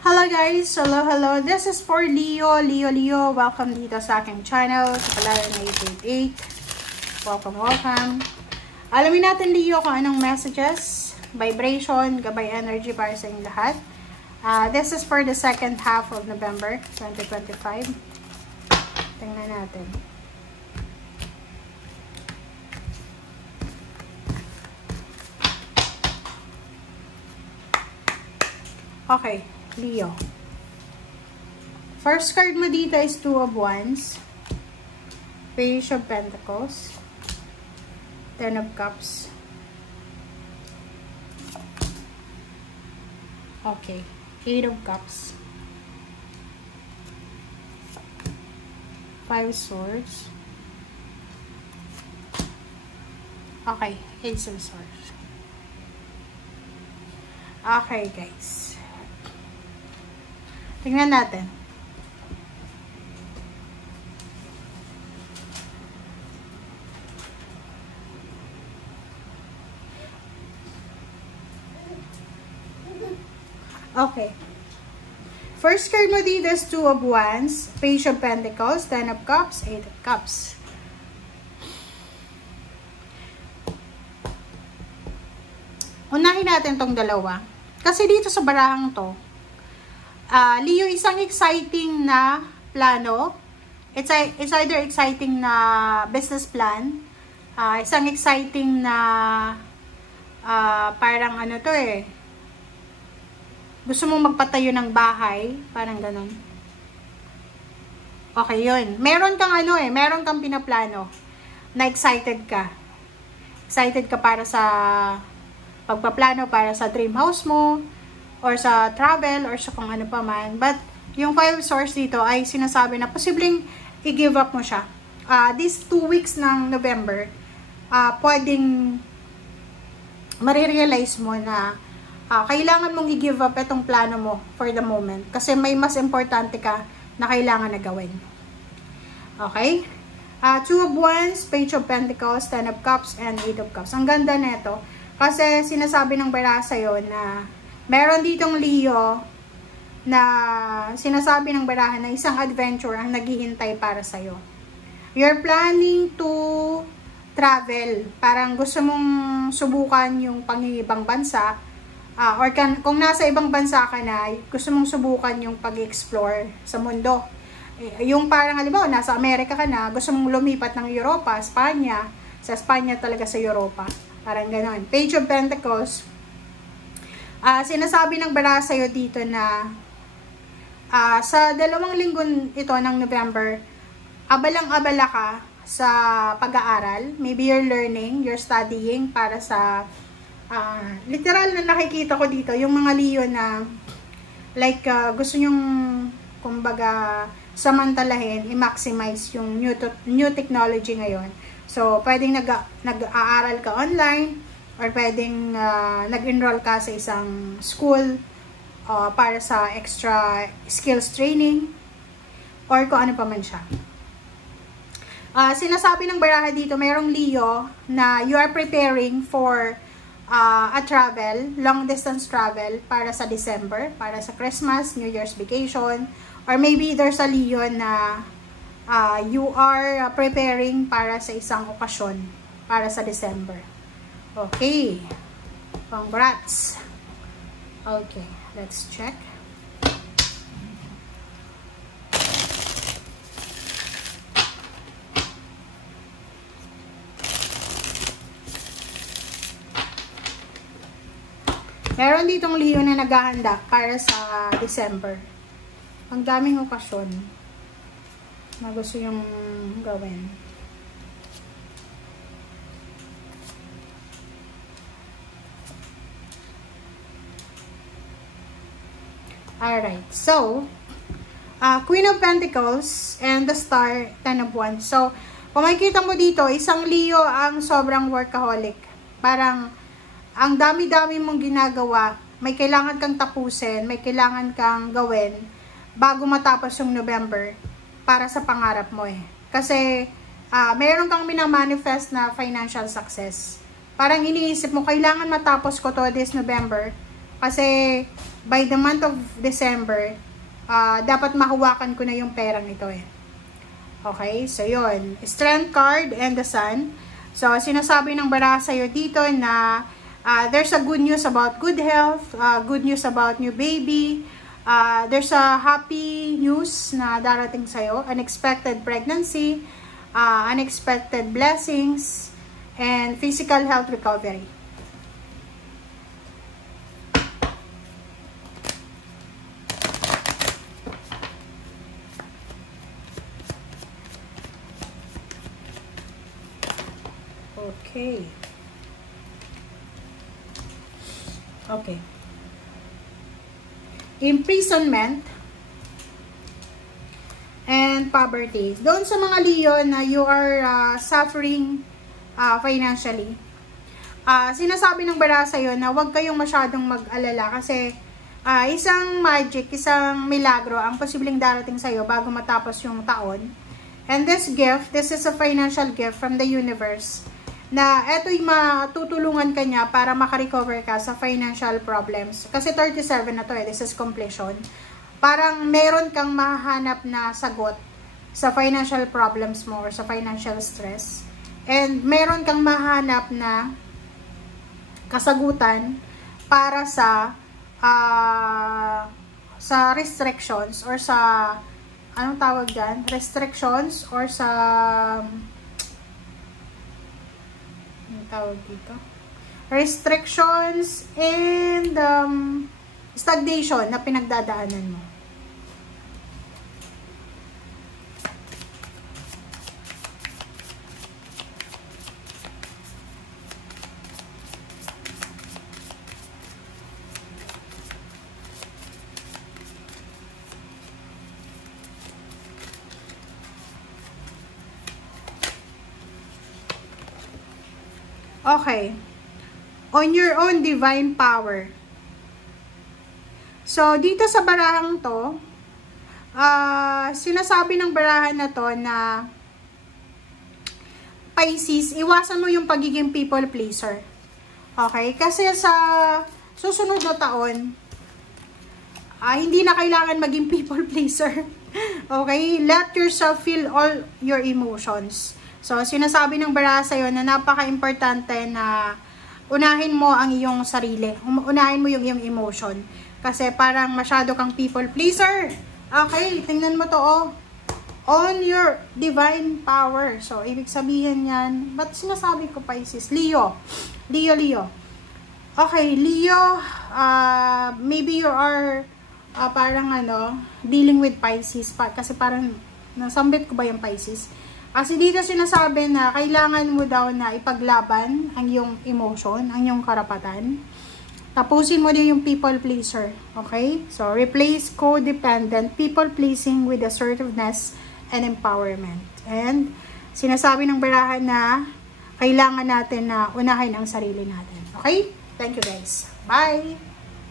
Hello guys! Hello! This is for Leo. Leo. Welcome dito sa aking channel. Sa Palayan 888. Welcome. Alamin natin Leo kung anong messages, vibration, gabay energy para sa inyong lahat. This is for the second half of November 2025. Tingnan natin. Okay. Leo. First card mo dito is Two of Wands, Page of Pentacles, Ten of Cups. Okay. Eight of Cups, Five Swords. Okay. Ace of Swords. Okay, guys. Tingnan natin. Okay. First card mo dito is Two of Wands, Page of Pentacles, Ten of Cups, Eight of Cups. Unahin natin tong dalawa. Kasi dito sa barahang to, Leo, isang exciting na plano. It's either exciting na business plan, isang exciting na parang ano to gusto mong magpatayo ng bahay, parang ganun. Okay, yun. Meron kang meron kang pinaplano na excited ka. Excited ka para sa pagpaplano para sa dream house mo, or sa travel, or sa kung ano pa man. But, yung Five Swords dito ay sinasabi na posibleng i-give up mo siya. These 2 weeks ng November, pwedeng marirealize mo na kailangan mong i-give up itong plano mo for the moment. Kasi may mas importante ka na kailangan na gawin. Okay? Two of Wands, Page of Pentacles, Ten of Cups, and Eight of Cups. Ang ganda na ito. Kasi sinasabi ng bara sa'yo na meron ditong Leo na sinasabi ng barahan na isang adventure ang naghihintay para sa'yo. You're planning to travel. Parang gusto mong subukan yung pang-ibang bansa. Or kung nasa ibang bansa ka na, gusto mong subukan yung pag-explore sa mundo. Yung parang halimbawa, nasa Amerika ka na, gusto mong lumipat ng Europa, Espanya. Sa Espanya talaga sa Europa. Parang ganon. Page of Pentacles. Sinasabi ng bara sa'yo dito na sa 2 linggo ito ng November, abalang-abala ka sa pag-aaral. Maybe you're learning, you're studying para sa literal na nakikita ko dito, yung mga Leo na like gusto nyong kumbaga samantalahin, i-maximize yung new technology ngayon. So, pwedeng nag-aaral ka online, or pwedeng nag-enroll ka sa isang school para sa extra skills training, or kung ano pa man siya. Sinasabi ng baraha dito, mayroong Leo na you are preparing for a travel, long distance travel para sa December, para sa Christmas, New Year's vacation, or maybe there's a Leo na you are preparing para sa isang okasyon para sa December. Okay. Congrats. Okay. Let's check. Meron ditong Leo na naghahanda para sa December. Ang daming okasyon na gusto yung gawin. Alright, so, Queen of Pentacles and the Star, Ten of Wands. So, kung makikita mo dito, isang Leo ang sobrang workaholic. Parang, ang dami-dami mong ginagawa, may kailangan kang tapusin, may kailangan kang gawin bago matapos yung November para sa pangarap mo Kasi, mayroon kang minamanifest na financial success. Parang iniisip mo, kailangan matapos ko to this November kasi by the month of December, dapat mahawakan ko na yung perang ito eh. Okay, so yun. Strength card and the Sun. So, sinasabi ng baraha sa'yo dito na there's a good news about good health, good news about new baby, there's a happy news na darating sa'yo, unexpected pregnancy, unexpected blessings, and physical health recovery. Okay. Okay. Imprisonment and poverty. Doon sa mga Leo na you are suffering financially, sinasabi ng baraha sa'yo na huwag kayong masyadong mag-alala kasi isang magic, isang milagro ang posibleng darating sa'yo bago matapos yung taon. And this gift, this is a financial gift from the universe na eto'y matutulungan ka niya para makarecover ka sa financial problems. Kasi 37 na to eh, this is completion. Parang meron kang mahahanap na sagot sa financial problems mo or sa financial stress. And meron kang mahanap na kasagutan para sa restrictions or sa anong tawag dyan? Restrictions or sa tawag dito? Restrictions and stagnation na pinagdadaanan mo. Okay. On your own divine power. So, dito sa barahang to, sinasabi ng barahan na to na Pisces, iwasan mo yung pagiging people pleaser. Okay? Kasi sa susunod na taon, hindi na kailangan maging people pleaser. Okay? Let yourself feel all your emotions. So, sinasabi ng baraha sa'yo na napaka-importante na unahin mo ang iyong sarili. Unahin mo yung iyong emotion. Kasi parang masyado kang people pleaser. Okay, tingnan mo to oh. On your divine power. So, ibig sabihin yan. Ba't sinasabi ko Pisces? Leo. Leo. Okay, Leo. Maybe you are parang dealing with Pisces. Kasi parang nasambit ko ba yung Pisces? Kasi dito sinasabi na kailangan mo daw na ipaglaban ang iyong emotion, ang iyong karapatan. Tapusin mo din yung people pleaser. Okay? So, replace codependent people pleasing with assertiveness and empowerment. And, sinasabi ng baraha na kailangan natin na unahin ang sarili natin. Okay? Thank you guys. Bye!